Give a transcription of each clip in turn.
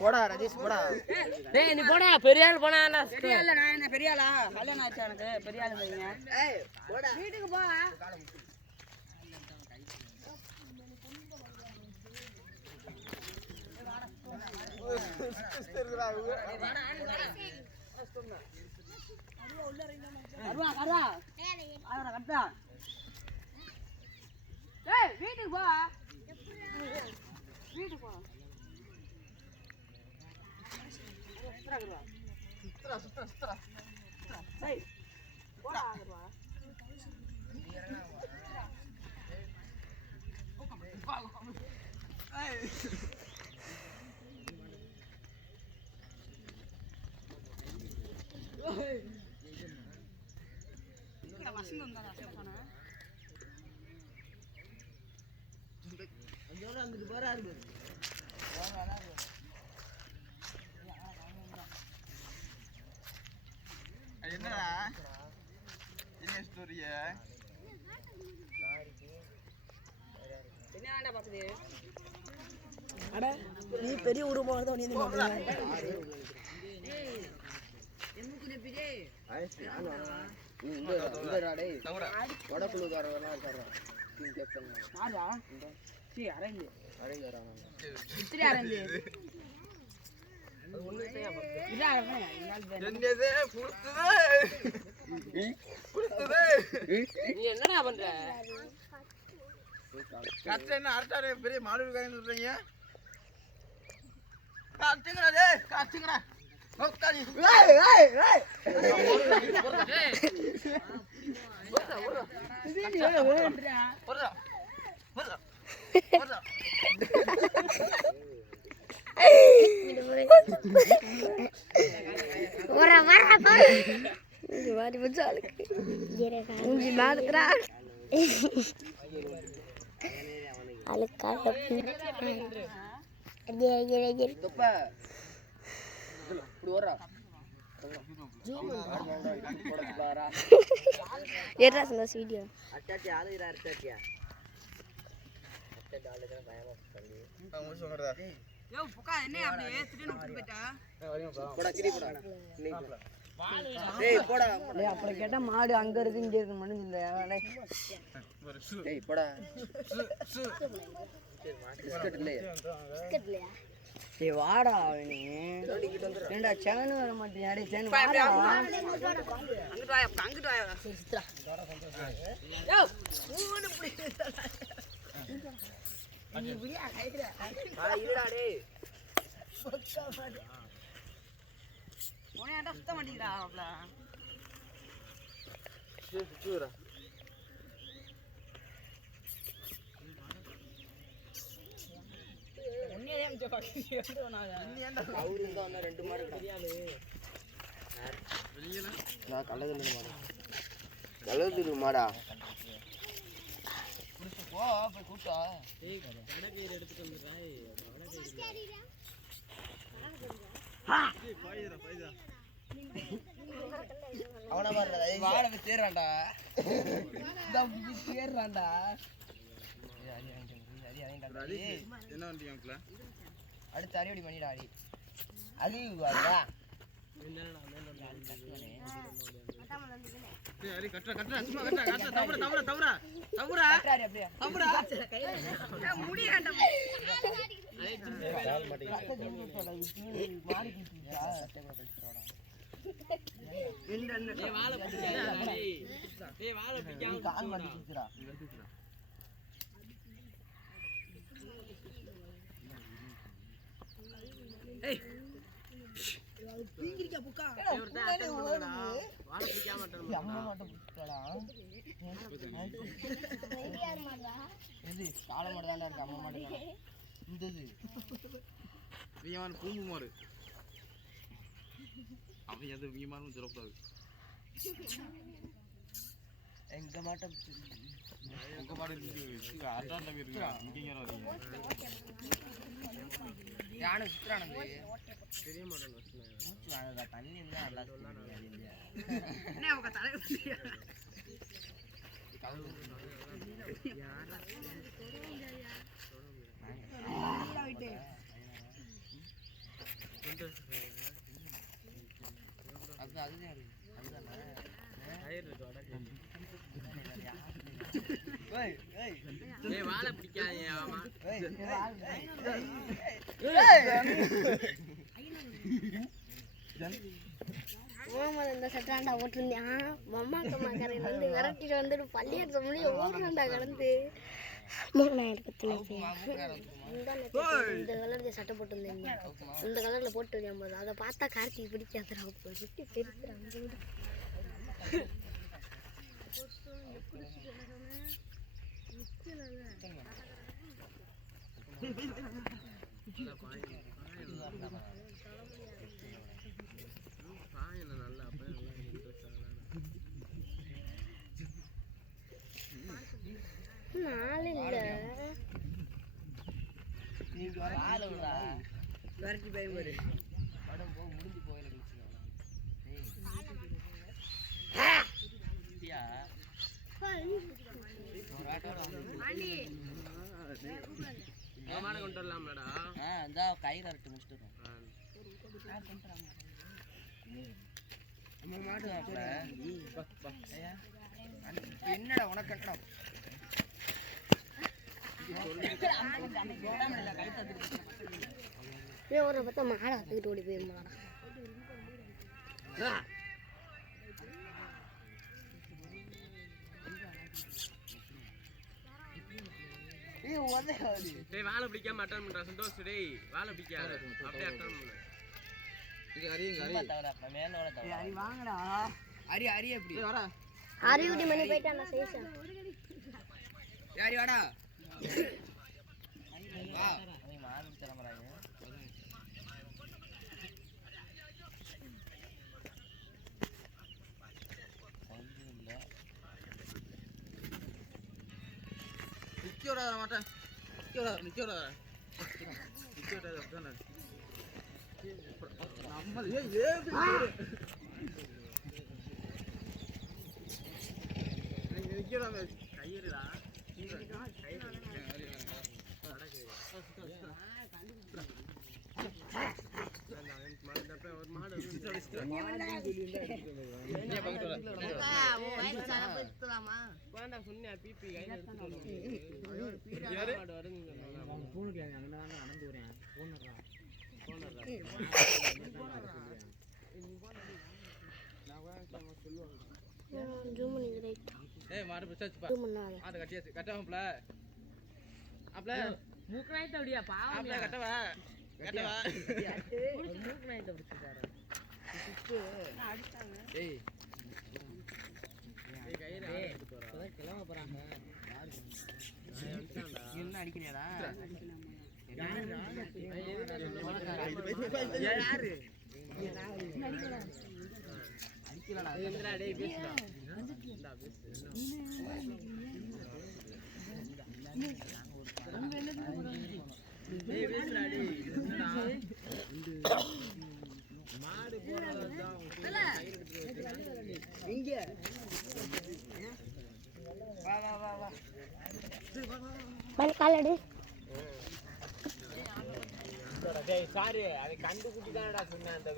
போடா ராஜேஷ் போடா. டேய் நீ போடா பெரிய ஆள் போனா பெரிய ஆள நான் என்ன பெரிய ஆளா? கல்யாணம் ஆச்சு எனக்கு பெரிய ஆளுங்க. ஏய் போடா வீட்டுக்கு போ. வருவா வரா. ஆனா கட்டா. ஏய் வீட்டுக்கு போ. வீட்டுக்கு போ. சுத்ரா. ஏய் போடா ஆகறவா. ஏய் ఇక్కడ మసింగ్ ఉందా చెప్పనా అందరూ అందుకు పోరారు என்னடா என்ன ஸ்டோரியா என்னடா பாக்குது அட நீ பெரிய உருவமா தான் நீ எம்முக்கு நெப்பிடே ஐஸ் நான் வரேன் இந்த ராடே வடக்குழுகாரவனா இருக்காரா டீம் கேப்டன் ஆடா சீ அரேஞ்ச் வரானா இத்திரி அரேஞ்ச் ஒண்ணு செய்ய இதா என்னதே புடுத்துதே நீ என்னடா பண்ற கட்ட என்ன அரட்டாரே பெரிய மாடுகாரன்னு சொல்றீங்க காட்டுங்கடா டேய் காட்டுங்கடா ஓக்காடி ஏய் ஏய் ஏய் போடா போடா இது வேண்டா போடா போடா போடா ora இது வாடி வச்சாலுக்கு உங்க மாடுறா அலக்கால அடே தொப்பா இப்படி ஓடுறா போடா ஏறா இந்த வீடியோ அட்டாட்டி ஆளுடா அட்டாட்டியா அட்டாட்டி ஆளுடா பயமா பண்ணி நான் சொல்றதா யோ புக்கா என்ன அப்படியே திடீர்னு விட்டு போய்டா போடா கிரி போடா டேய் போடா டேய் அப்புறம் கேட்டா மாடு அங்க இருக்கு இங்க இருக்கு மண்ணு இல்ல டேய் போடா பிஸ்கட் இல்லையா டேய் வாடா நீ ஏண்டா சேனு வர மாட்டியா டேய் சேனு வாடா அங்கிட்டு வாயா சித்ரா யோ மூணு புடிடா நீ புடியா கைக்குடா இருடா டேய் பக்கா மாடு ஓனே அட சுத்த மாட்டீங்கடா அவள சுத்துறா ஒண்ணே ஏன் ஜோக்கி ஏறோனாங்க இன்னேண்டா அவரு இருந்தா ரெண்டு மாடு பெரியாளு வெளியல நான் கலதுல மாடா புடிச்சு போ போய் கூட்டா டேய் கடகீர எடுத்துட்டு வந்துறாய் ஹா பைதா அவன வர்றடா வாட போய் தேறறான்டா இந்த தேறறான்டா அடி என்ன வண்டி அங்கல அடுத்து அரியோடி மணிடா அடி அடி வாடா என்னடா மேல கட்டனே டேய் அரி கட்டற சும்மா கட்டற தவறா கட்டறாரி அப்படியே தவறா கையில முடி ஆண்டா அடே கால் மாட்டி மாடி கிட்டா டேய் வாளை பிடிடா டேய் வாளை பிடிக்காம கால் மாட்டி கிட்டடா ஏய் பீங்கிரிக்கா புக்கா ஒருத்த அட்டெண்ட் பண்ணுடா வாளை பிடிக்காம அட்டெண்ட் பண்ணு அம்மா மட்டும் பிடிச்சடா யார் மாடுறா இது காளை மாடு தான்டா இருக்கு அம்மா மாடு இந்தது வியமான பூம்பு மாடு அவன் எது வியமானும் சொல்லக்கூடாது எங்க மாட்டம் உங்க மாடு இருக்கு அட்டாண்ட இருக்கு இங்க வரீங்க யானை சுத்துறானே பெரிய மாடல் வச்சுனா தண்ணி இருந்தா நல்லா சொல்லானே என்ன அவங்க தலை ஏய் வாழை பிடிக்காதே ஆமா இந்த சட்டாண்டா ஓட்டுருந்தேன் மம்மாக்கு மகரையில் வந்து விரட்டிட்டு வந்துட்டு பள்ளியாட்டு முடிய ஓடுறாண்டா கடந்து இந்த கலர் சட்டை போட்டுருந்தேன் இந்த கலர்ல போட்டு போது அதை பார்த்தா கார்த்திக் பிடிக்காதுடா சுட்டி பெருக்கிறாங்க நாலு இல்ல விரட்டி போய் பாரு முடிஞ்சு போயில மாட கொண்டு வரலாம்லடா இந்த கயிறு அரட்டு முடிச்சுட்டு என்னடா உனக்கு ஒரு பார்த்தா மாடை கற்றுக்கிட்டு ஓடி போயிருந்தாடா வாழை பிடிக்காம அட்டன் பண்ற சந்தோஷ் டேய் வாழை பிடிக்காத அப்படியே அட்டன் பண்ணு வாங்கடா அரி அரி எப்படி அறிவுடி மணி போயிட்டான் சைஸா யாரி வாடா வா நிக்கோடா மாட்டேன் நிக்கோடா நம்ம நிக்கோடா கயிறுடா மூக்கனாயிட்ட அப்படியா பாவம் கட்டவா கட்டவா மூக்கனாயிட்ட பிடிச்சிட்டாரு ஏய் கிளம்ப போறாங்க என்ன அடிக்கலையாடா யாரு அடிக்கலடா டேய் பேசுடா மாடு போறதான் இங்க வா வா வா வா மணி காலடி டேய் சாரி அது கண்டு குட்டி தானடா சொன்னேன் அந்த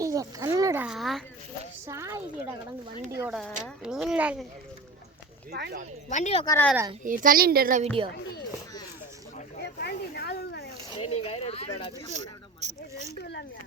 இது கண்ணுடா சாயிடா கடந்து வண்டியோட நீ வண்டியில் உட்காராரா தள்ளின்ற வீடியோ நீ கயிறு எடுத்துடா ரெண்டு இல்லாமையா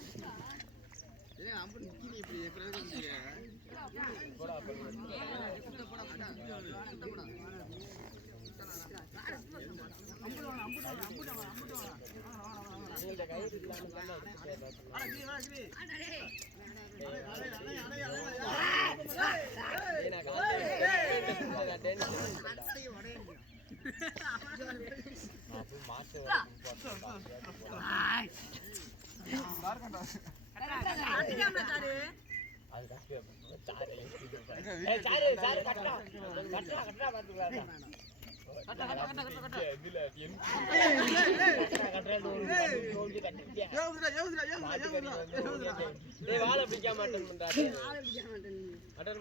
வாழை பிடிக்காம அட்டன்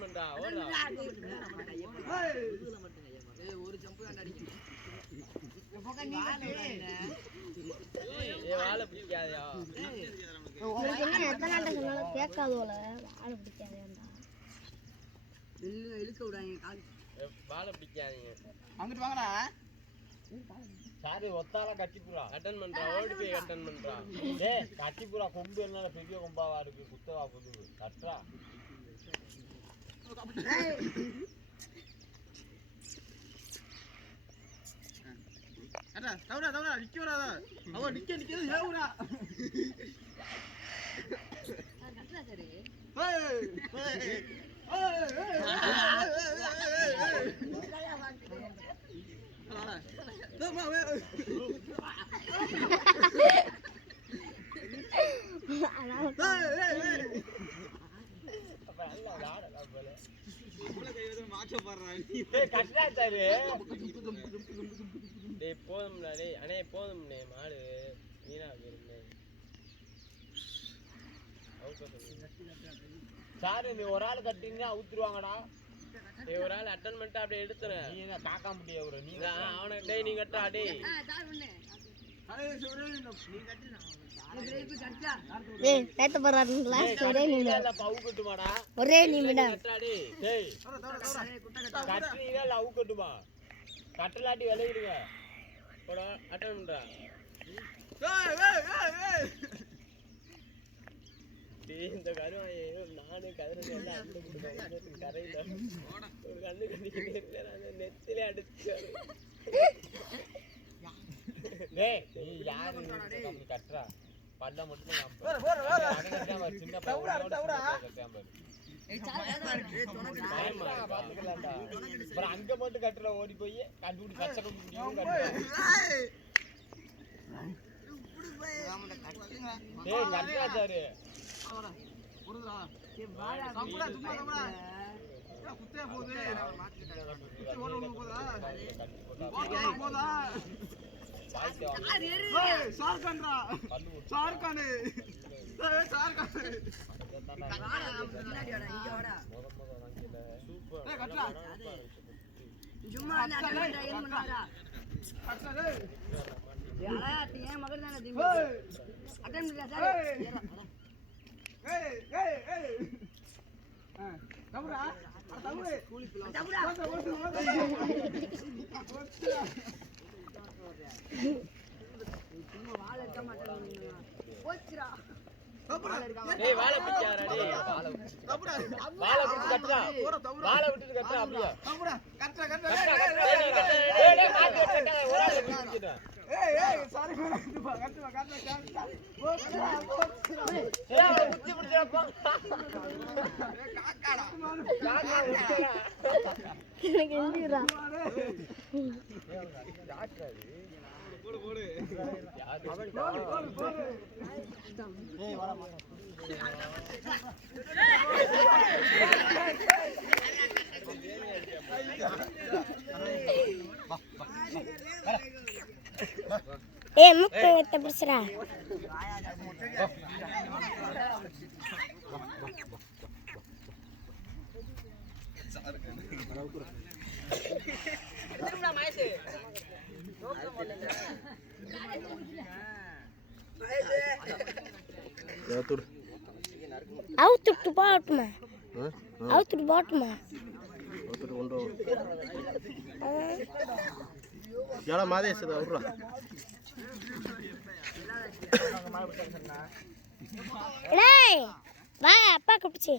பண்றா ஒரு ஜம்பு தான் அடிக்கணும் வாழை பிடிக்காதயா எத்தனை சொன்னாலும் கேட்காதோல வாழை பிடிக்காதேண்டா இழுக்க விடாங்க கால் வாழை பிடிக்காதீங்க. அங்கிட்டு வாங்கடா சாரி ஒத்தால கட்டிப்புறா அட்டன் பண்றா, ஓடி போய் அட்டன் பண்றா. டேய் கட்டிப்புறா கொம்பு என்ன பெரிய கொம்பாவா இருக்கு குத்தவா போகுது கட்டுறா அடா தவறா நிக்க வராதா அவ நிக்கிறது ஏவுடா கட்டடா சரி போதும்ல டேய் அண்ணே போதும்ண்ணே மாடு வீணா போயிருந்தே. சாரு நீ ஒரு ஆள் கட்டினா அவுத்துருவாங்கடா. ஒரு ஆள் அட்டன் பண்ணிட்டு அப்படியே எடுத்துறேன். நீ என்ன காக்கா முடிய ஒரு நீ அவனை டேய் நீ கட்டா டேய் நேத்து போறாருங்களா ஒரே நிமிடம் பவு கட்டுமாடா ஒரே நிமிடம் கட்டா டேய் டேய் கட்டுறீங்க லவ் கட்டுமா கட்டலாட்டி விளையிடுங்க போட அட்டன் பண்றா. டேய் இந்த கருவாயே நானே கதிரல எல்லாம் அள்ளி கொடுத்தேன் கரையில ஒரு கண்ணு கண்ணிக்கிட்டே நெத்திலே அடிச்சாரு. டேய் நீ யாரு நம்ம கட்டறா பல்ல மட்டும் நான் சின்ன பாத்துக்கலாம்டா. அப்புறம் அங்க மட்டும் கட்டுற ஓடி போய் கண்டுபிடி கச்சக்க முடியும் டேய் கட்டாச்சாரு டேய் வாழை பிடிக்காதடா டேய் வாழை விட்டு கட்டறா வாழை விட்டு கட்டறா அப்படியே ஏய் டேய் மாத்தி விட்டுடா ஒரு ஆளு பிடிச்சிட்டா சாரி புத்தி புடிச்சா போ காக்காடா காக்கா உச்சடா எனக்கு எந்திரா போடு ஏய் வாடா ஏய் முக்கு எத்த பிடிச்சடா அவுத்துட்டு போட்டுமா அவுத்துட்டு போட்டுமா எவ்வளோ மாதேசது விட்றா டேய் வா அப்பா கூப்பிடுச்சு